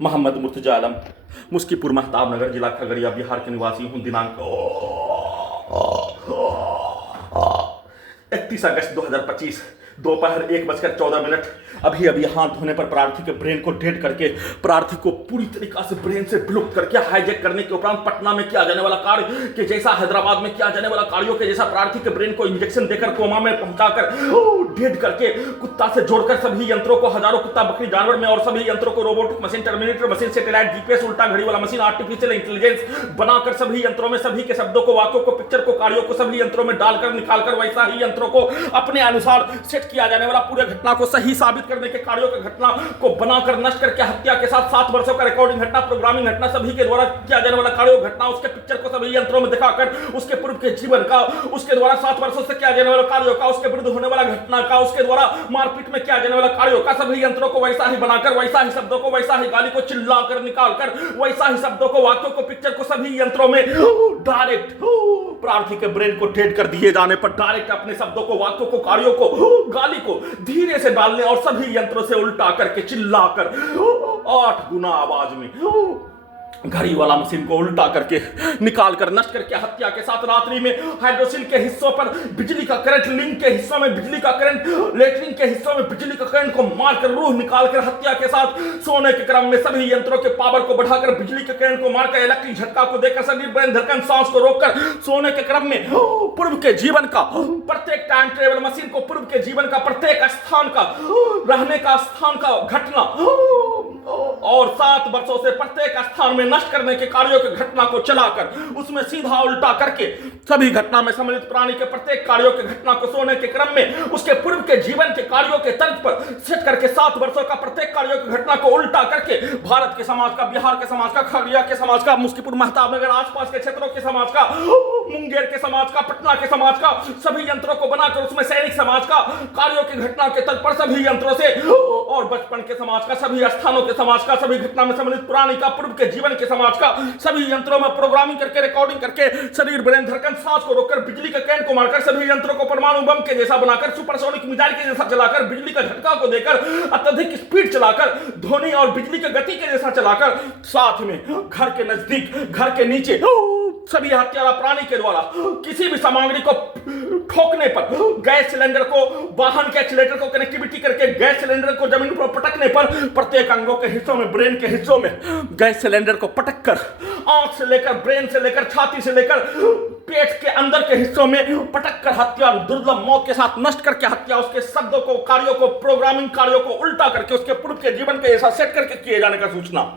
मोहम्मद मुर्तजा आलम, मुस्कीपुर महताब नगर, जिला खगड़िया, बिहार के निवासी हूँ। दिनांक 31 अगस्त 2025 दोपहर 1:14। अभी अभी हाथ धोने पर प्रार्थी के ब्रेन को डेड करके प्रार्थी को पूरी तरीका से ब्रेन से विलुप्त करके हाईजैक करने के उपरांत पटना में किया जाने वाला कार्य के जैसा, हैदराबाद में किया जाने वाला कार्यों के जैसा प्रार्थी के ब्रेन को इंजेक्शन देकर कोमा में पहुंचाकर डेड करके कुत्ता से जोड़कर सभी यंत्रों को, हजारों कुत्ता बकरी जानवर में, और सभी यंत्रों को robotic machine, terminator machine, satellite, GPS, उल्टा घड़ी वाला मशीन, आर्टिफिशियल इंटेलिजेंस बनाकर सभी यंत्रों में सभी के शब्दों को, वाक्यों को, पिक्चर को, कार्यों को सभी यंत्रों में डालकर निकालकर वैसा ही यंत्रों को अपने अनुसार सेट किया जाने वाला पूरे घटना को सही साबित करने के कार्यों के घटना को बनाकर नष्ट करके हत्या के साथ 7 वर्षों का रिकॉर्डिंग घटना, प्रोग्रामिंग घटना, सभी के द्वारा किया जाने वाला कार्यों घटना, उसके पिक्चर को सभी यंत्रों में दिखाकर उसके पूर्व के जीवन का, उसके द्वारा 7 वर्षों से किया जाने वाला कार्यों का, उसके विरुद्ध होने वाला घटना का, उसके द्वारा मारपीट में किया जाने वाला कार्यों का, सभी यंत्रों को वैसा ही बनाकर, वैसा ही शब्दों को, वैसा ही गाली को चिल्लाकर निकालकर, वैसा ही शब्दों को, वाक्यों को, पिक्चर को सभी यंत्रों में डायरेक्ट प्रार्थी के ब्रेन को डेड कर दिए जाने पर डायरेक्ट अपने शब्दों को, वाक्यों को, कार्यों को, गाली को धीरे से डालने और सभी यंत्रों से उल्टा करके चिल्लाकर 8 गुना आवाज में घड़ी वाला मशीन को उल्टा करके निकालकर नष्ट करके हत्या के साथ रात्रि में हाइड्रोसिल के हिस्सों पर बिजली का करंट, लिंग के हिस्सों में बिजली का करंट, लेटरिन के हिस्सों में बिजली का करंट को मारकर रूह निकालकर हत्या के साथ सोने के क्रम में सभी यंत्रों के पावर को बढ़ाकर बिजली के करंट को मारकर इलेक्ट्रिक झटका को देकर शरीर, ब्रेन, धड़कन, सांस को रोककर सोने के क्रम में पूर्व के जीवन का प्रत्येक टाइम ट्रेवल मशीन को, पूर्व के जीवन का प्रत्येक स्थान का, रहने का स्थान का घटना और 7 वर्षों से प्रत्येक स्थान में नष्ट करने के कार्यों के घटना को चलाकर उसमें सीधा उल्टा करके सभी घटना में सम्मिलित प्राणी के प्रत्येक कार्यों के घटना को सोने के क्रम में उसके पूर्व के जीवन के कार्यों के तर्ज पर सेट करके 7 वर्षों का प्रत्येक कार्यों की घटना को उल्टा करके भारत के समाज का, बिहार के समाज का, खगड़िया के समाज का, मुस्कीपुर महताब नगर आसपास के क्षेत्रों के समाज का, मुंगेर के समाज का, पटना के समाज का, सभी यंत्रों को बनाकर उसमें सैनिक समाज का कार्यों की घटना के तर्ज पर सभी यंत्रों से और बचपन के समाज का, सभी स्थानों के समाज का, सभी घटना में सम्मिलित प्राणी का, पूर्व के जीवन के समाज का, सभी यंत्रों में प्रोग्रामिंग करके, रिकॉर्डिंग करके शरीर, ब्रेन, धड़कन, सांस को रोककर बिजली का करंट को मारकर सभी यंत्रों को परमाणु बम के जैसा बनाकर, सुपरसोनिक मिसाइल के जैसा चलाकर, बिजली का झटका को देकर, अत्यधिक स्पीड चलाकर, ध्वनि और बिजली की गति के जैसा चलाकर, साथ में घर के नजदीक, घर के नीचे सभी हत्यारा प्राणी के द्वारा किसी भी सामग्री को ठोकने पर, गैस सिलेंडर को, वाहन के एक्सीलरेटर को कनेक्टिविटी करके गैस सिलेंडर को जमीन पर पटकने पर प्रत्येक अंगों के हिस्सों में, ब्रेन के हिस्सों में गैस सिलेंडर को पटक कर, आंख से लेकर, ब्रेन से लेकर, छाती से लेकर पेट के अंदर के हिस्सों में पटक कर हत्या, दुर्लभ मौत के साथ नष्ट करके हत्या, उसके शब्दों को, कार्यों को, प्रोग्रामिंग कार्यों को उल्टा करके उसके पूर्व के जीवन के ऐसा सेट करके किए जाने का सूचना।